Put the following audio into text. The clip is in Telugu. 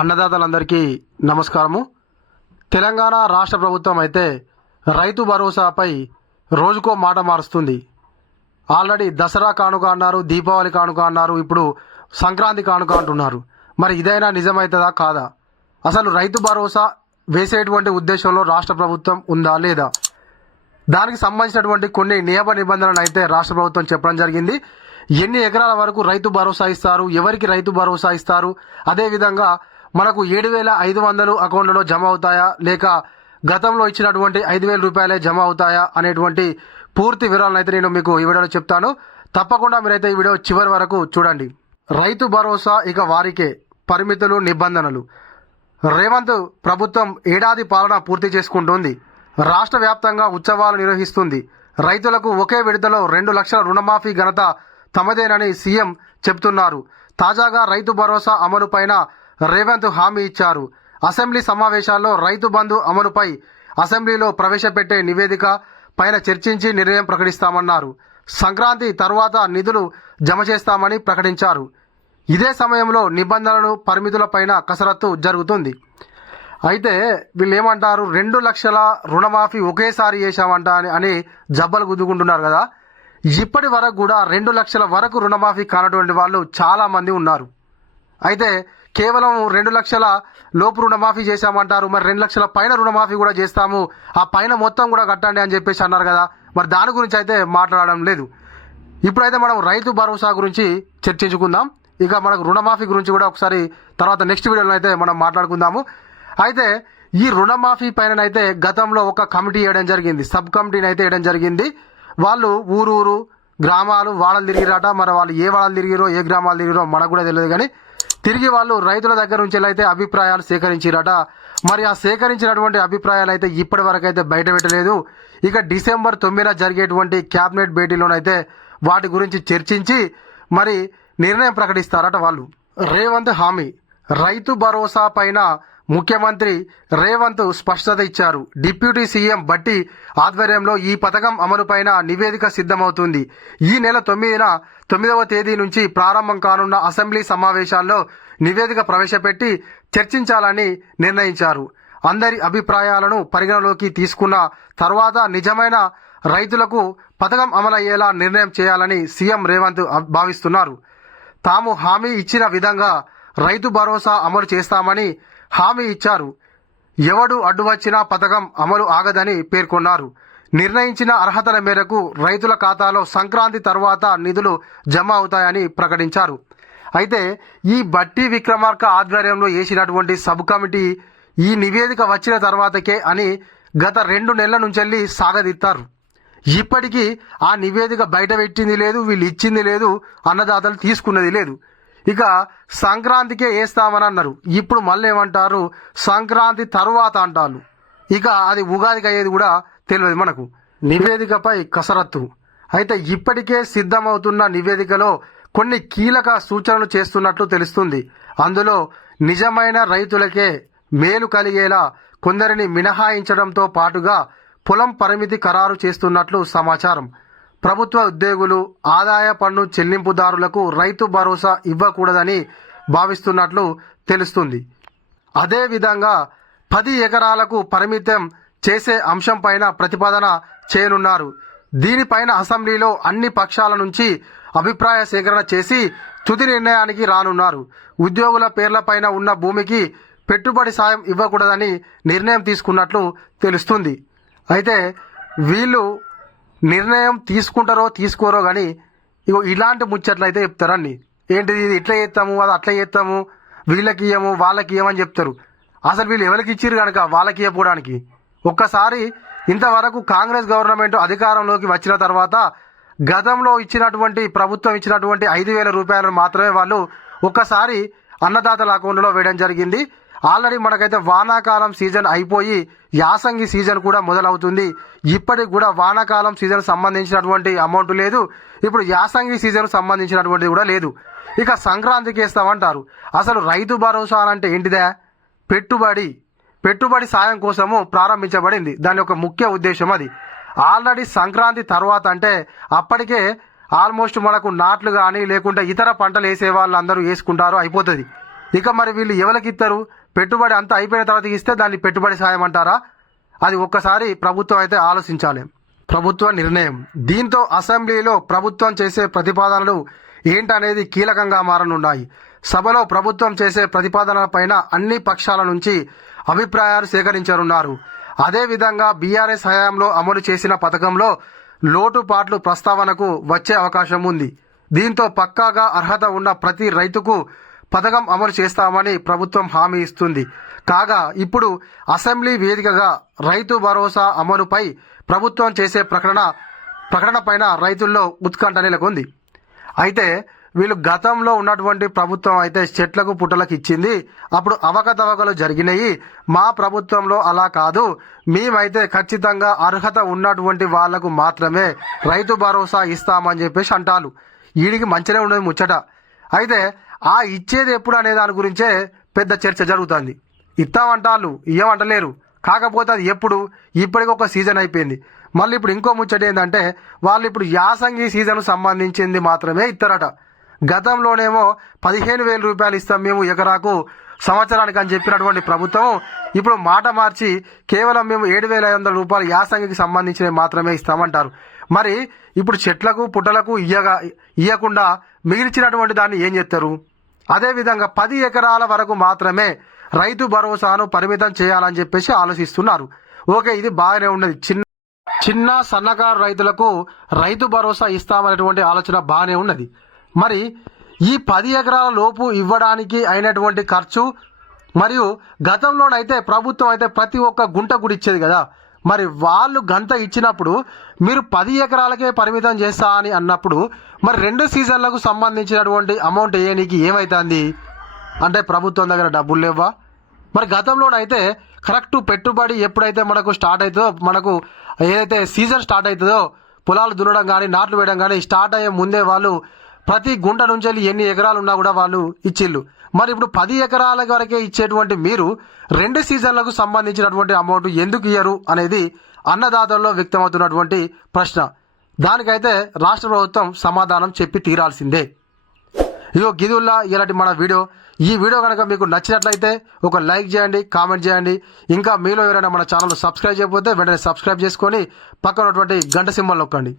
అన్నదాతలందరికీ నమస్కారము. తెలంగాణ రాష్ట్ర ప్రభుత్వం అయితే రైతు భరోసాపై రోజుకో మాట మారుస్తుంది. ఆల్రెడీ దసరా కానుక అన్నారు, దీపావళి కానుక అన్నారు, ఇప్పుడు సంక్రాంతి కానుక అంటున్నారు. మరి ఇదైనా నిజమవుతుందా కాదా? అసలు రైతు భరోసా వేసేటువంటి ఉద్దేశంలో రాష్ట్ర ప్రభుత్వం ఉందా లేదా? దానికి సంబంధించినటువంటి కొన్ని నియమ నిబంధనలు అయితే రాష్ట్ర ప్రభుత్వం చెప్పడం జరిగింది. ఎన్ని ఎకరాల వరకు రైతు భరోసా ఇస్తారు, ఎవరికి రైతు భరోసా ఇస్తారు, అదేవిధంగా మనకు 7,500 అకౌంట్లలో జమ అవుతాయా, లేక గతంలో ఇచ్చినటువంటి 5,000 రూపాయలే జమ అవుతాయా అనేటువంటి పూర్తి వివరాలను అయితే నేను మీకు ఈ వీడియోలో చెప్తాను. తప్పకుండా మీరైతే ఈ వీడియో చివరి వరకు చూడండి. రైతు భరోసా ఇక వారికే, పరిమితులు, నిబంధనలు. రేవంత్ ప్రభుత్వం ఏడాది పాలన పూర్తి చేసుకుంటోంది. రాష్ట్ర వ్యాప్తంగా ఉత్సవాలు నిర్వహిస్తుంది. రైతులకు ఒకే విడతలో 2 లక్షల రుణమాఫీ ఘనత తమదేనని సీఎం చెబుతున్నారు. తాజాగా రైతు భరోసా అమలుపైన రేవంత్ హామీ ఇచ్చారు. అసెంబ్లీ సమావేశాల్లో రైతు బంధు అమలుపై అసెంబ్లీలో ప్రవేశపెట్టే నివేదిక పైన చర్చించి నిర్ణయం ప్రకటిస్తామన్నారు. సంక్రాంతి తర్వాత నిధులు జమ చేస్తామని ప్రకటించారు. ఇదే సమయంలో నిబంధనలు, పరిమితులపైన కసరత్తు జరుగుతుంది. అయితే వీళ్ళు ఏమంటారు, 2 లక్షల రుణమాఫీ ఒకేసారి చేశామంట అని జబ్బలు గుద్దుకుంటున్నారు కదా. ఇప్పటి వరకు కూడా 2 లక్షల వరకు రుణమాఫీ కానటువంటి వాళ్ళు చాలా మంది ఉన్నారు. అయితే కేవలం 2 లక్షల లోపు రుణమాఫీ చేశామంటారు. మరి 2 లక్షల పైన రుణమాఫీ కూడా చేస్తాము, ఆ పైన మొత్తం కూడా కట్టండి అని చెప్పేసి అన్నారు కదా. మరి దాని గురించి అయితే మాట్లాడడం లేదు. ఇప్పుడైతే మనం రైతు భరోసా గురించి చర్చించుకుందాం. ఇక మనకు రుణమాఫీ గురించి కూడా ఒకసారి తర్వాత నెక్స్ట్ వీడియోలో అయితే మనం మాట్లాడుకుందాము. అయితే ఈ రుణమాఫీ పైన అయితే గతంలో ఒక కమిటీ వేయడం జరిగింది, సబ్ కమిటీని అయితే వేయడం జరిగింది. వాళ్ళు ఊరు గ్రామాలు వాడలు తిరిగిరాట. మరి వాళ్ళు ఏ వాడలు తిరిగిరో, ఏ గ్రామాలు తిరిగిరో మనకు కూడా తెలియదు. కానీ తిరిగి వాళ్ళు రైతుల దగ్గర నుంచి అయితే అభిప్రాయాలు సేకరించారట. మరి ఆ సేకరించినటువంటి అభిప్రాయాలు అయితే ఇప్పటి వరకు అయితే బయట పెట్టలేదు. ఇక డిసెంబర్ 9న జరిగేటువంటి క్యాబినెట్ భేటీలోనైతే వాటి గురించి చర్చించి మరి నిర్ణయం ప్రకటిస్తారట వాళ్ళు. రేవంత్ హామీ. రైతు భరోసా పైన ముఖ్యమంత్రి రేవంత్ స్పష్టత ఇచ్చారు. డిప్యూటీ సీఎం బట్టి ఆధ్వర్యంలో ఈ పథకం అమలుపైన నివేదిక సిద్ధమవుతుంది. ఈ నెల 9వ తేదీ నుంచి ప్రారంభం కానున్న అసెంబ్లీ సమావేశాల్లో నివేదిక ప్రవేశపెట్టి చర్చించాలని నిర్ణయించారు. అందరి అభిప్రాయాలను పరిగణలోకి తీసుకున్న తర్వాత నిజమైన రైతులకు పథకం అమలయ్యేలా నిర్ణయం చేయాలని సీఎం రేవంత్ భావిస్తున్నారు. తాము హామీ ఇచ్చిన విధంగా రైతు భరోసా అమలు చేస్తామని హామీ ఇచ్చారు. ఎవడు అడ్డు వచ్చినా పథకం అమలు ఆగదని పేర్కొన్నారు. నిర్ణయించిన అర్హతల మేరకు రైతుల ఖాతాలో సంక్రాంతి తర్వాత నిధులు జమ అవుతాయని ప్రకటించారు. అయితే ఈ బట్టి విక్రమార్క ఆధ్వర్యంలో వేసినటువంటి సబ్ కమిటీ ఈ నివేదిక వచ్చిన తర్వాతకే అని గత 2 నెలల నుంచి సాగదీస్తారు. ఇప్పటికీ ఆ నివేదిక బయట పెట్టింది లేదు, వీళ్ళు ఇచ్చింది లేదు, అన్నదాతలు తీసుకున్నది లేదు. ఇక సంక్రాంతికే వేస్తామని అన్నారు. ఇప్పుడు మళ్ళీ ఏమంటారు, సంక్రాంతి తరువాత అంటారు. ఇక అది ఉగాదికి అయ్యేది కూడా తెలియదు మనకు. నివేదికపై కసరత్తు. అయితే ఇప్పటికే సిద్ధమవుతున్న నివేదికలో కొన్ని కీలక సూచనలు చేస్తున్నట్లు తెలుస్తుంది. అందులో నిజమైన రైతులకే మేలు కలిగేలా కొందరిని మినహాయించడంతో పాటుగా పొలం పరిమితి ఖరారు చేస్తున్నట్లు సమాచారం. ప్రభుత్వ ఉద్యోగులు, ఆదాయ పన్ను చెల్లింపుదారులకు రైతు భరోసా ఇవ్వకూడదని భావిస్తున్నట్లు తెలుస్తుంది. అదేవిధంగా 10 ఎకరాలకు పరిమితం చేసే అంశంపైన ప్రతిపాదన చేయనున్నారు. దీనిపైన అసెంబ్లీలో అన్ని పక్షాల నుంచి అభిప్రాయ సేకరణ చేసి తుది నిర్ణయానికి రానున్నారు. ఉద్యోగుల పేర్లపైన ఉన్న భూమికి పెట్టుబడి సాయం ఇవ్వకూడదని నిర్ణయం తీసుకున్నట్లు తెలుస్తుంది. అయితే వీళ్ళు నిర్ణయం తీసుకుంటారో తీసుకోరో కానీ ఇగో ఇలాంటి ముచ్చట్లు అయితే చెప్తారండి. ఏంటిది, ఇది ఇట్లా చేస్తాము, అది అట్లా చేస్తాము, వీళ్ళకి ఇయ్యము వాళ్ళకి ఇయ్యమని చెప్తారు. అసలు వీళ్ళు ఎవరికి ఇచ్చిర్రు కనుక వాళ్ళకి ఇవ్వడానికి. ఒక్కసారి ఇంతవరకు కాంగ్రెస్ గవర్నమెంట్ అధికారంలోకి వచ్చిన తర్వాత గతంలో ఇచ్చినటువంటి ప్రభుత్వం ఇచ్చినటువంటి 5,000 రూపాయలను మాత్రమే వాళ్ళు ఒక్కసారి అన్నదాతల అకౌంట్లో వేయడం జరిగింది. ఆల్రెడీ మనకైతే వానాకాలం సీజన్ అయిపోయి యాసంగి సీజన్ కూడా మొదలవుతుంది. ఇప్పటికి కూడా వానాకాలం సీజన్ సంబంధించినటువంటి అమౌంట్ లేదు, ఇప్పుడు యాసంగి సీజన్ సంబంధించినటువంటిది కూడా లేదు. ఇక సంక్రాంతికి వేస్తామంటారు. అసలు రైతు భరోసా అంటే ఏంటిదే? పెట్టుబడి సాయం కోసము ప్రారంభించబడింది. దాని యొక్క ముఖ్య ఉద్దేశం అది. ఆల్రెడీ సంక్రాంతి తర్వాత అంటే అప్పటికే ఆల్మోస్ట్ మనకు నాట్లు కానీ లేకుంటే ఇతర పంటలు వేసే వాళ్ళందరూ వేసుకుంటారు, అయిపోతుంది. ఇక మరి వీళ్ళు ఎవరికి ఇస్తారు? పెట్టుబడి అంతా అయిపోయిన తర్వాత ఇస్తే దాన్ని పెట్టుబడి సాయం అంటారా? అది ఒక్కసారి ప్రభుత్వం అయితే ఆలోచించాలి. ప్రభుత్వ నిర్ణయం. దీంతో అసెంబ్లీలో ప్రభుత్వం చేసే ప్రతిపాదనలు ఏంటనేది కీలకంగా మారనున్నాయి. సభలో ప్రభుత్వం చేసే ప్రతిపాదనలపైన అన్ని పక్షాల నుంచి అభిప్రాయాలు సేకరించనున్నారు. అదేవిధంగా బీఆర్ఎస్ హయాంలో అమలు చేసిన పథకంలో లోటుపాట్లు ప్రస్తావనకు వచ్చే అవకాశం ఉంది. దీంతో పక్కాగా అర్హత ఉన్న ప్రతి రైతుకు పథకం అమలు చేస్తామని ప్రభుత్వం హామీ ఇస్తుంది. కాగా ఇప్పుడు అసెంబ్లీ వేదికగా రైతు భరోసా అమలుపై ప్రభుత్వం చేసే ప్రకటన పైన రైతుల్లో ఉత్కంఠ నెలకొంది. అయితే వీళ్ళు గతంలో ఉన్నటువంటి ప్రభుత్వం అయితే చెట్లకు పుట్టలకు ఇచ్చింది, అప్పుడు అవకతవకలు జరిగినాయి. మా ప్రభుత్వంలో అలా కాదు, మేమైతే ఖచ్చితంగా అర్హత ఉన్నటువంటి వాళ్లకు మాత్రమే రైతు భరోసా ఇస్తామని చెప్పేసి అంటారు. వీడికి మంచిగా ఉండదు ముచ్చట. అయితే ఆ ఇచ్చేది ఎప్పుడు అనే దాని గురించే పెద్ద చర్చ జరుగుతుంది. ఇస్తామంటారు, ఇవ్వమంటలేరు. కాకపోతే అది ఎప్పుడు? ఇప్పటికి ఒక సీజన్ అయిపోయింది. మళ్ళీ ఇప్పుడు ఇంకో ముచ్చట ఏంటంటే వాళ్ళు ఇప్పుడు యాసంగి సీజన్ సంబంధించింది మాత్రమే ఇస్తారట. గతంలోనేమో 15,000 రూపాయలు ఇస్తాం మేము ఎకరాకు సంవత్సరానికి అని చెప్పినటువంటి ప్రభుత్వం ఇప్పుడు మాట మార్చి కేవలం మేము 7,500 రూపాయలు యాసంగికి సంబంధించినవి మాత్రమే ఇస్తామంటారు. మరి ఇప్పుడు చెట్లకు పుట్టలకు ఇయ్యకుండా మిగిల్చినటువంటి దాన్ని ఏం చేస్తారు? అదేవిధంగా 10 ఎకరాల వరకు మాత్రమే రైతు భరోసాను పరిమితం చేయాలని చెప్పేసి ఆలోచిస్తున్నారు. ఓకే, ఇది బాగానే ఉన్నది. చిన్న సన్నకారు రైతులకు రైతు భరోసా ఇస్తామనేటువంటి ఆలోచన బాగానే ఉన్నది. మరి ఈ 10 ఎకరాల లోపు ఇవ్వడానికి అయినటువంటి ఖర్చు మరియు గతంలోనైతే ప్రభుత్వం అయితే ప్రతి ఒక్క గుంట కూడా ఇచ్చేది కదా. మరి వాళ్ళు గంట ఇచ్చినప్పుడు మీరు 10 ఎకరాలకే పరిమితం చేస్తా అని అన్నప్పుడు మరి 2 సీజన్లకు సంబంధించినటువంటి అమౌంట్ వేయడానికి ఏమవుతుంది? అంటే ప్రభుత్వం దగ్గర డబ్బులు లేవా? మరి గతంలోనైతే కరెక్ట్ పెట్టుబడి ఎప్పుడైతే మనకు స్టార్ట్ అవుతుందో, మనకు ఏదైతే సీజన్ స్టార్ట్ అవుతుందో పొలాలు దున్నడం కానీ నాట్లు వేయడం కానీ స్టార్ట్ అయ్యే ముందే వాళ్ళు ప్రతి గుంట నుంచి వెళ్ళి ఎన్ని ఎకరాలు ఉన్నా కూడా వాళ్ళు ఇచ్చిళ్ళు. మరి ఇప్పుడు 10 ఎకరాల వరకే ఇచ్చేటువంటి మీరు 2 సీజన్లకు సంబంధించినటువంటి అమౌంట్ ఎందుకు ఇయ్యరు అనేది అన్నదాతల్లో వ్యక్తమవుతున్నటువంటి ప్రశ్న. దానికైతే రాష్ట్ర ప్రభుత్వం సమాధానం చెప్పి తీరాల్సిందే. ఇగో గిదుల్లా ఇలాంటి మన వీడియో. ఈ వీడియో కనుక మీకు నచ్చినట్లయితే ఒక లైక్ చేయండి, కామెంట్ చేయండి. ఇంకా మీలో ఎవరైనా మన ఛానల్ సబ్స్క్రైబ్ చేయకపోతే వెంటనే సబ్స్క్రైబ్ చేసుకొని పక్కన ఉన్నటువంటి గంట సింబల్ నొక్కండి.